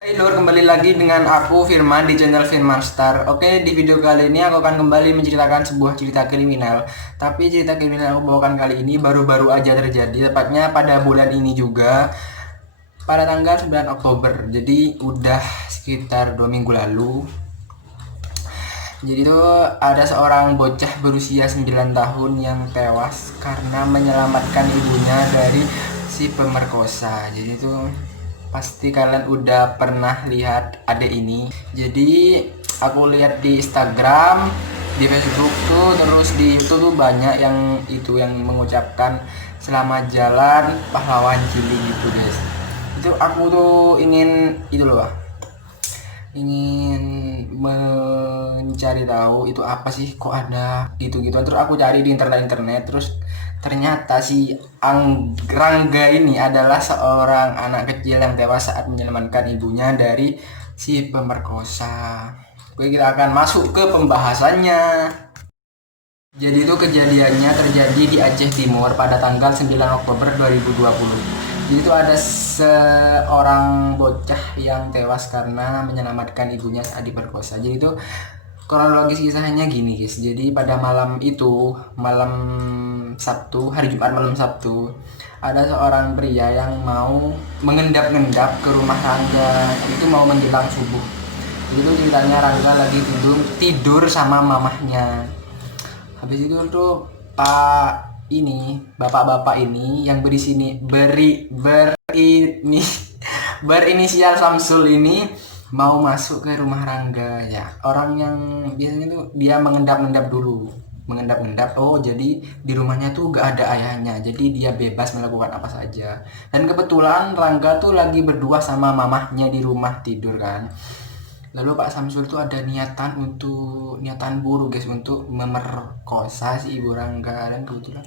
Hai Lur, kembali lagi dengan aku Firman di channel Firman Star. Oke, di video kali ini aku akan kembali menceritakan sebuah cerita kriminal. Tapi cerita kriminal yang aku bawakan kali ini baru-baru aja terjadi, tepatnya pada bulan ini juga, pada tanggal 9 Oktober. Jadi udah sekitar 2 minggu lalu. Jadi itu ada seorang bocah berusia 9 tahun yang tewas karena menyelamatkan ibunya dari si pemerkosa. Jadi itu pasti kalian udah pernah lihat adek ini. Jadi aku lihat di Instagram, di Facebook tuh, terus di YouTube tuh banyak yang mengucapkan selamat jalan pahlawan cilik gitu guys. Itu aku tuh ingin itu loh, ingin mencari tahu itu apa sih, kok ada gitu-gitu. Terus aku cari di internet terus ternyata si Rangga ini adalah seorang anak kecil yang tewas saat menyelamatkan ibunya dari si pemerkosa. Oke, kita akan masuk ke pembahasannya. Jadi itu kejadiannya terjadi di Aceh Timur pada tanggal 9 Oktober 2020. Jadi itu ada seorang bocah yang tewas karena menyelamatkan ibunya saat diperkosa. Jadi itu kronologis kisahnya gini guys. Jadi pada malam itu, malam Sabtu, hari Jumat malam Sabtu, ada seorang pria yang mau mengendap-endap ke rumah Rangga. Itu mau menjelang subuh. Jadi itu ceritanya Rangga lagi tidur sama mamahnya. Habis itu tuh bapak-bapak ini yang ini berinisial Samsul ini mau masuk ke rumah Rangga ya. Orang yang biasanya tuh dia mengendap-endap. Oh, jadi di rumahnya tuh gak ada ayahnya, jadi dia bebas melakukan apa saja. Dan kebetulan Rangga tuh lagi berdua sama mamahnya di rumah tidur kan. Lalu Pak Samsul tuh ada niatan buruk guys, untuk memerkosa si ibu Rangga. Dan kebetulan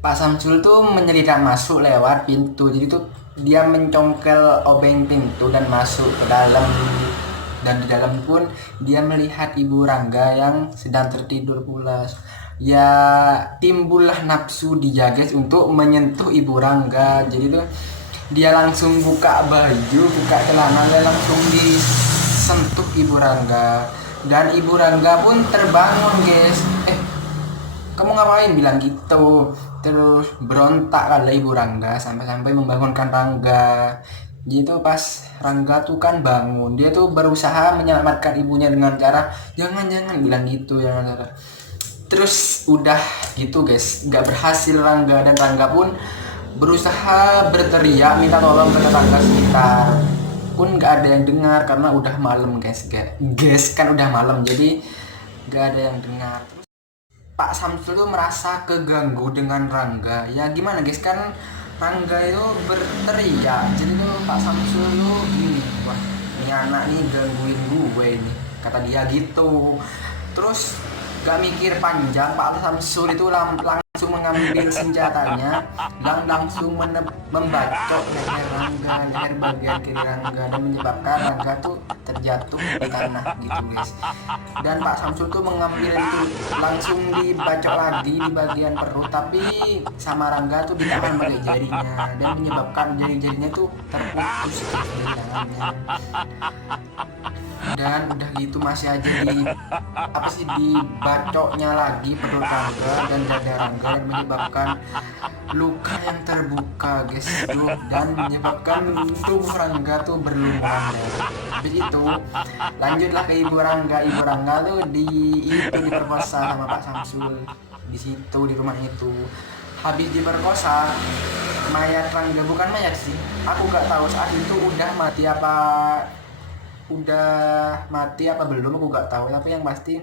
Pak Samsul tuh menyelidak masuk lewat pintu. Jadi tuh dia mencongkel obeng pintu dan masuk ke dalam. Dan di dalam pun dia melihat ibu Rangga yang sedang tertidur pulas. Ya timbullah nafsu dia guys untuk menyentuh ibu Rangga. Jadi tuh dia langsung buka baju, buka celana, dan langsung disentuh ibu Rangga. Dan ibu Rangga pun terbangun guys. Kamu ngapain, bilang gitu. Terus berontak kali ibu Rangga sampai-sampai membangunkan Rangga. Gitu pas Rangga tuh kan bangun, dia tuh berusaha menyelamatkan ibunya dengan cara jangan bilang gitu ya. Terus udah gitu guys, nggak berhasil Rangga, dan Rangga pun berusaha berteriak minta tolong ke tetangga sekitar, pun nggak ada yang dengar karena udah malam guys. Kan udah malam, jadi nggak ada yang dengar. Pak Samsul tuh merasa keganggu dengan Rangga. Ya gimana guys, kan Rangga itu berteriak. Jadi tuh Pak Samsul tuh gini, wah ini anak nih gangguin gue ini, kata dia gitu. Terus gak mikir panjang, Pak Samsul itu langsung mengambil senjatanya dan langsung membacok leher bagian kiri Rangga, dan menyebabkan Rangga tuh terjatuh di tanah gitu guys. Dan Pak Samsul tuh mengambil itu, langsung dibacok lagi di bagian perut, tapi sama Rangga tuh ditahan pakai jarinya, dan menyebabkan jari-jarinya tuh terputus dari tangannya. Dan udah gitu masih aja dibacoknya lagi perut Rangga dan dada Rangga, dan menyebabkan luka yang terbuka guys tuh, dan menyebabkan tubuh Rangga tuh berlumuran darah. Habis itu lanjutlah ke ibu Rangga. Ibu Rangga tuh diperkosa sama Pak Samsul di situ, di rumah itu. Habis diperkosa, mayat Rangga, bukan mayat sih, aku gak tahu saat itu udah mati apa belum, aku gak tahu. Tapi yang pasti,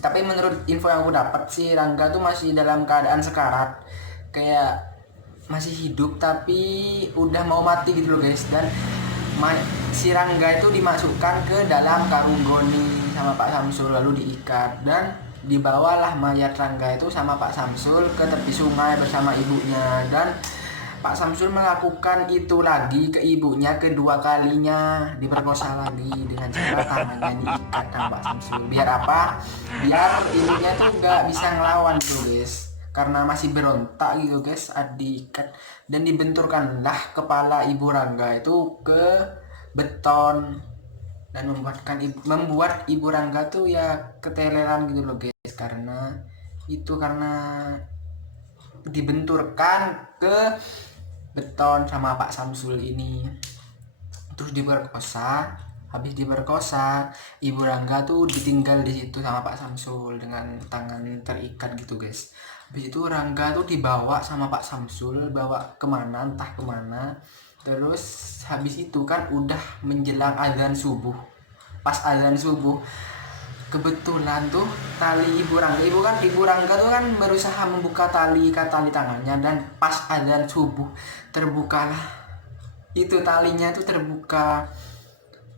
tapi menurut info yang aku dapat sih, Rangga tuh masih dalam keadaan sekarat, kayak masih hidup tapi udah mau mati gitu loh guys. Dan si Rangga itu dimasukkan ke dalam karung goni sama Pak Samsul, lalu diikat, dan dibawalah mayat Rangga itu sama Pak Samsul ke tepi sungai bersama ibunya. Dan Pak Samsul melakukan itu lagi ke ibunya kedua kalinya, diperkosa lagi dengan cara tangannya diikat sama Pak Samsul. Biar apa? Biar ibunya tuh gak bisa ngelawan tuh guys. karena masih berontak gitu guys, diikat dan dibenturkanlah kepala Ibu Rangga itu ke beton dan membuat Ibu Rangga tuh ya keteleran gitu loh guys, karena dibenturkan ke beton sama Pak Samsul ini. Terus diperkosa. Habis diperkosa, Ibu Rangga tuh ditinggal di situ sama Pak Samsul dengan tangan terikat gitu guys. Habis itu Rangga tuh dibawa sama Pak Samsul, bawa kemana entah kemana. Terus habis itu kan udah menjelang azan subuh. Pas azan subuh, kebetulan tuh tali Ibu Rangga tuh kan berusaha membuka tali tangannya, dan pas azan subuh terbukalah itu talinya tuh terbuka.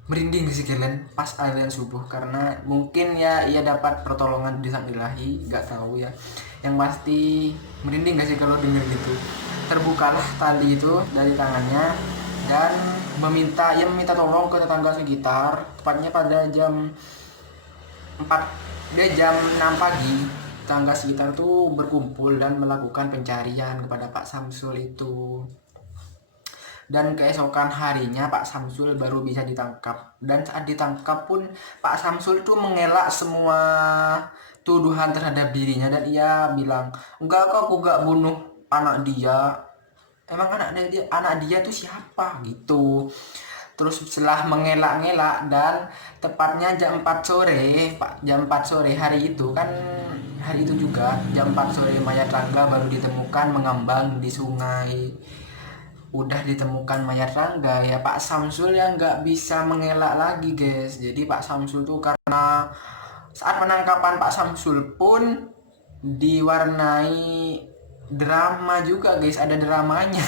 Merinding sih kalian pas azan subuh, karena mungkin ya ia dapat pertolongan di sang ilahi, nggak tahu ya, yang pasti merinding gak sih kalau denger gitu. Terbukalah tali itu dari tangannya dan meminta tolong ke tetangga sekitar, tepatnya pada jam 4 jam 6 pagi. Tetangga sekitar tuh berkumpul dan melakukan pencarian kepada Pak Samsul itu. Dan keesokan harinya Pak Samsul baru bisa ditangkap. Dan saat ditangkap pun Pak Samsul tuh mengelak semua tuduhan terhadap dirinya, dan ia bilang, enggak kok, aku gak bunuh anak dia. Emang anak dia tuh siapa gitu. Terus setelah mengelak-ngelak, dan tepatnya jam 4 sore, jam 4 sore hari itu juga jam 4 sore mayat Rangga baru ditemukan mengambang di sungai. Udah ditemukan mayat Rangga, ya Pak Samsul yang nggak bisa mengelak lagi guys. Jadi Pak Samsul tuh, karena saat penangkapan Pak Samsul pun diwarnai drama juga guys, ada dramanya.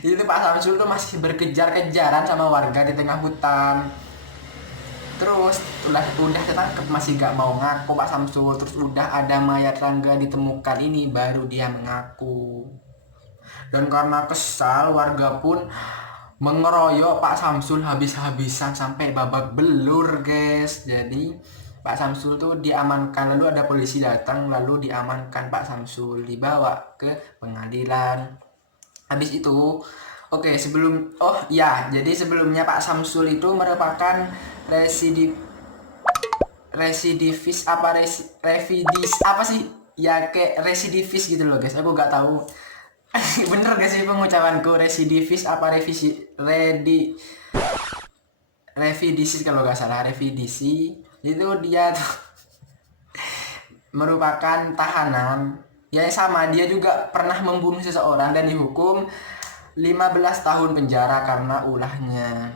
Jadi Pak Samsul tuh masih berkejar-kejaran sama warga di tengah hutan. Terus udah ketangkep masih gak mau ngaku Pak Samsul. Terus udah ada mayat Rangga ditemukan ini, baru dia mengaku. Dan karena kesal, warga pun mengeroyok Pak Samsul habis-habisan sampai babak belur guys. Jadi Pak Samsul tuh diamankan, lalu ada polisi datang, lalu diamankan Pak Samsul, dibawa ke pengadilan. Habis itu jadi sebelumnya Pak Samsul itu merupakan residivis revidis apa sih ya, kayak residivis gitu loh guys, aku gak tahu bener gak sih pengucapanku, residivis apa revidisi kalau gak salah, revidisi itu dia tuh merupakan tahanan ya, sama dia juga pernah membunuh seseorang dan dihukum 15 tahun penjara karena ulahnya.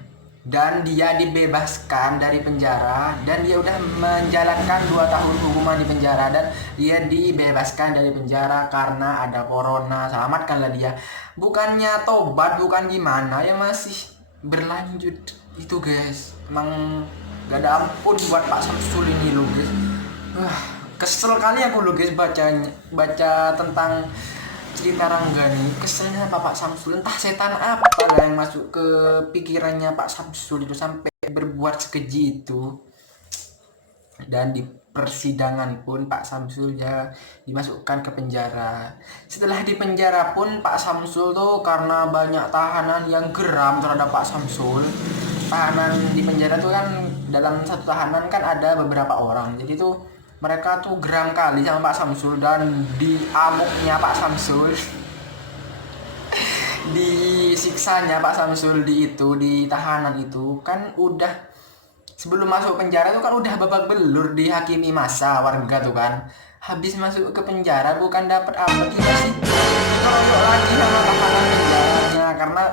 Dan dia dibebaskan dari penjara, dan dia udah menjalankan 2 tahun hukuman di penjara, dan dia dibebaskan dari penjara karena ada corona. Selamatkanlah dia. Bukannya tobat, bukan gimana ya, masih berlanjut itu guys. Emang gak ada ampun buat Pak Samsul ini loh guys. Kesel kali aku loh guys baca tentang cerita Rangga nih. Keselnya Pak Samsul, entah setan apa lah yang masuk ke pikirannya Pak Samsul itu sampai berbuat sekeji itu. Dan di persidangan pun Pak Samsul ya dimasukkan ke penjara. Setelah di penjara pun Pak Samsul tuh, karena banyak tahanan yang geram terhadap Pak Samsul. Tahanan di penjara tuh kan, dalam satu tahanan kan ada beberapa orang, jadi tuh mereka tuh geram kali sama Pak Samsul, dan di amuknya Pak Samsul disiksanya Pak Samsul di tahanan itu kan, udah sebelum masuk penjara tuh kan udah babak belur dihakimi massa warga tuh kan. Habis masuk ke penjara bukan dapat apa juga sih, dikeroyok lagi sama tahanan penjaranya, karena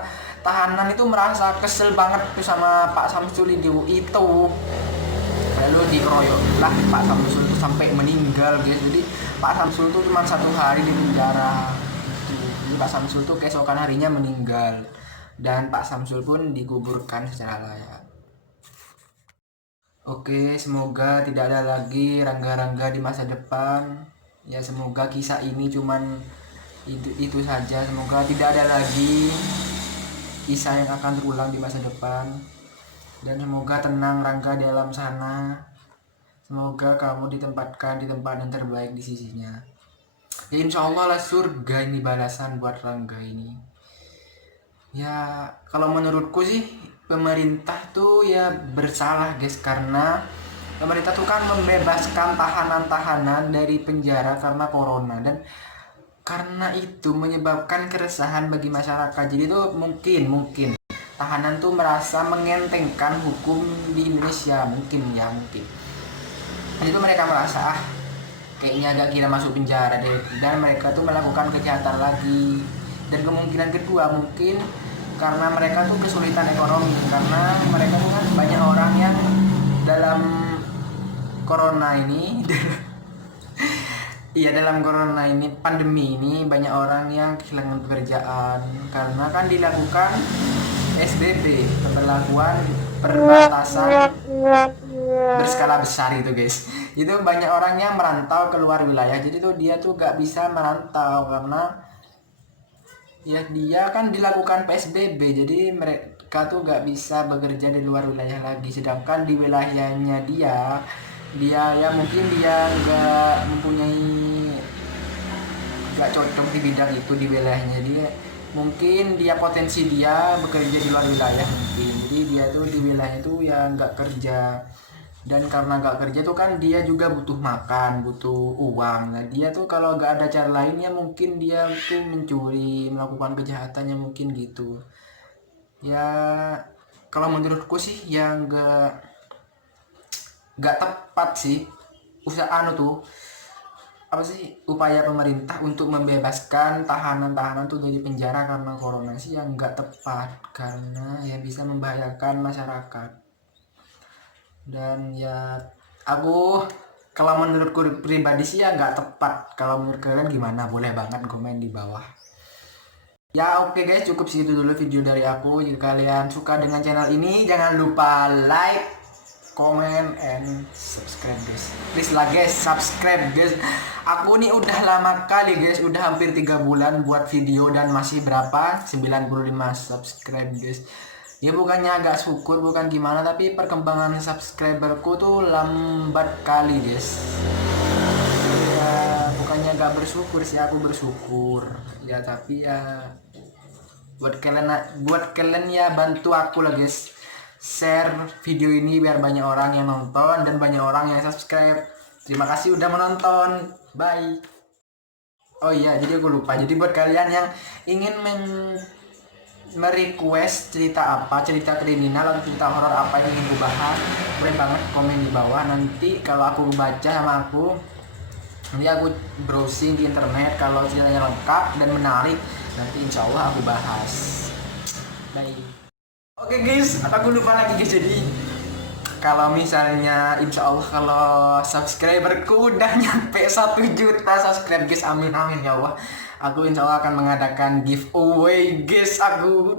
tahanan itu merasa kesel banget tuh sama Pak Samsul itu. Lalu dikeroyok lah Pak Samsul tuh sampai meninggal guys. Jadi Pak Samsul tuh cuma 1 hari di penjara. Jadi Pak Samsul tuh keesokan harinya meninggal, dan Pak Samsul pun dikuburkan secara layak. Oke, semoga tidak ada lagi Rangga-Rangga di masa depan. Ya semoga kisah ini cuman itu saja. Semoga tidak ada lagi kisah yang akan terulang di masa depan. Dan semoga tenang Rangga di alam sana. Semoga kamu ditempatkan di tempat yang terbaik di sisinya. Ya insya Allah lah surga ini balasan buat Rangga ini. Ya kalau menurutku sih pemerintah tuh ya bersalah guys, karena pemerintah tuh kan membebaskan tahanan-tahanan dari penjara karena corona, dan karena itu menyebabkan keresahan bagi masyarakat. Jadi tuh mungkin tahanan tuh merasa mengentengkan hukum di Indonesia, mungkin. Jadi tuh mereka merasa kayaknya agak kita masuk penjara deh, dan mereka tuh melakukan kejahatan lagi. Dan kemungkinan kedua mungkin karena mereka tuh kesulitan ekonomi, karena mereka tuh kan banyak orang yang dalam corona ini iya, dalam corona ini, pandemi ini, banyak orang yang kehilangan pekerjaan karena kan dilakukan PSBB, pemberlakuan perbatasan berskala besar itu guys. Itu banyak orang yang merantau keluar wilayah, jadi tuh dia tuh gak bisa merantau karena ya dia kan dilakukan PSBB, jadi mereka tuh gak bisa bekerja di luar wilayah lagi. Sedangkan di wilayahnya dia ya mungkin dia gak cocok di bidang itu di wilayahnya dia. Mungkin dia potensi dia bekerja di luar wilayah mungkin, jadi dia tuh di wilayah itu ya nggak kerja. Dan karena nggak kerja tuh kan dia juga butuh makan, butuh uang. Nah dia tuh kalau nggak ada cara lainnya mungkin dia tuh mencuri, melakukan kejahatannya mungkin gitu. Ya kalau menurutku sih ya nggak tepat sih usaha tuh apa sih upaya pemerintah untuk membebaskan tahanan-tahanan tuh dari penjara karena corona sih yang nggak tepat, karena ya bisa membahayakan masyarakat. Dan ya aku kalau menurutku pribadi sih ya nggak tepat. Kalau menurut kalian gimana, boleh banget komen di bawah. Ya oke guys, cukup segitu dulu video dari aku. Jika kalian suka dengan channel ini, jangan lupa like, comment, and subscribe guys. Please lah guys, subscribe guys. Aku nih udah lama kali guys, udah hampir 3 bulan buat video dan masih berapa? 95 subscribe guys. Ya bukannya agak syukur, bukan gimana, tapi perkembangan subscriberku tuh lambat kali guys. Ya bukannya gak bersyukur sih, aku bersyukur. Ya tapi ya buat kalian ya bantu aku lah guys, share video ini biar banyak orang yang nonton dan banyak orang yang subscribe. Terima kasih udah menonton, bye. Oh iya, jadi aku lupa, jadi buat kalian yang ingin merequest cerita apa, cerita kriminal atau cerita horor apa yang ingin gue bahas, boleh banget komen di bawah. Nanti kalau aku baca sama nanti aku browsing di internet, kalau ceritanya lengkap dan menarik, nanti insya Allah aku bahas. Bye. Oke guys, aku lupa lagi guys. Jadi kalau misalnya insya Allah kalau subscriberku udah nyampe 1 juta subscribe guys, amin amin ya Allah, aku insya Allah akan mengadakan giveaway guys. Aku